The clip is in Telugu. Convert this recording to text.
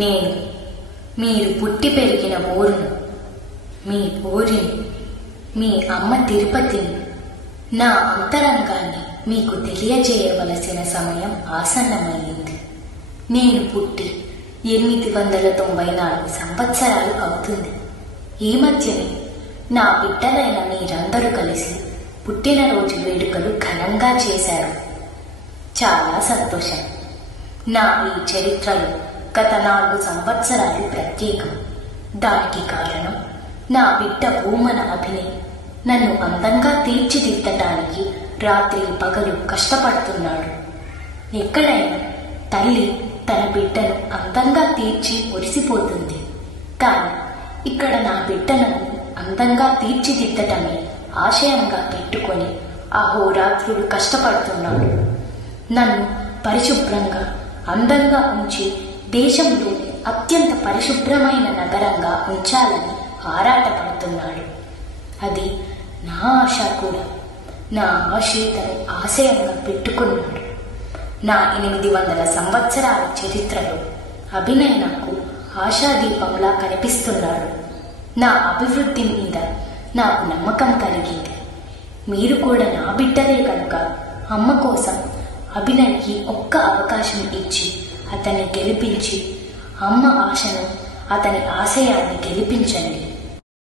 నేను మీరు పుట్టి పెరిగిన ఊరును, మీ ఊరిని, మీ అమ్మ తిరుపతిని, నా అంతరంగాన్ని మీకు తెలియజేయవలసిన సమయం ఆసన్నమైంది. నేను పుట్టి 894 సంవత్సరాలు అవుతుంది. ఈ మధ్యనే నా బిడ్డలైన మీరందరూ కలిసి పుట్టినరోజు వేడుకలు ఘనంగా చేశారు. చాలా సంతోషం. నా ఈ చరిత్రలో గత 4 సంవత్సరాలు ప్రత్యేకం. దానికి కారణం నా బిడ్డ భూమన అభినయ్ నన్ను అందంగా తీర్చిదిద్దటానికి రాత్రి పగలు కష్టపడుతున్నాడు. ఎక్కడైనా తల్లి తన బిడ్డను అందంగా తీర్చి మురిసిపోతుంది. కానీ ఇక్కడ నా బిడ్డను అందంగా తీర్చిదిద్దటమే ఆశయంగా పెట్టుకొని అహోరాత్రులు కష్టపడుతున్నాడు. నన్ను పరిశుభ్రంగా అందంగా ఉంచి దేశంలోని అత్యంత పరిశుభ్రమైన నగరంగా ఉంచాలని ఆరాటపడుతున్నాడు. అది నా ఆశ కూడా. నా ఆశే తను ఆశయంగా పెట్టుకున్నాడు. నా 800 సంవత్సరాల చరిత్రలో అభినయ్ నాకు ఆశాదీపంలా కనిపిస్తున్నాడు. నా అభివృద్ధి మీద నాకు నమ్మకం కలిగింది. మీరు కూడా నా బిడ్డలే కనుక అమ్మ కోసం అభినయ్కి ఒక్క అవకాశం ఇచ్చి అతన్ని గెలిపించి అమ్మ ఆశను, అతని ఆశయాన్ని గెలిపించండి.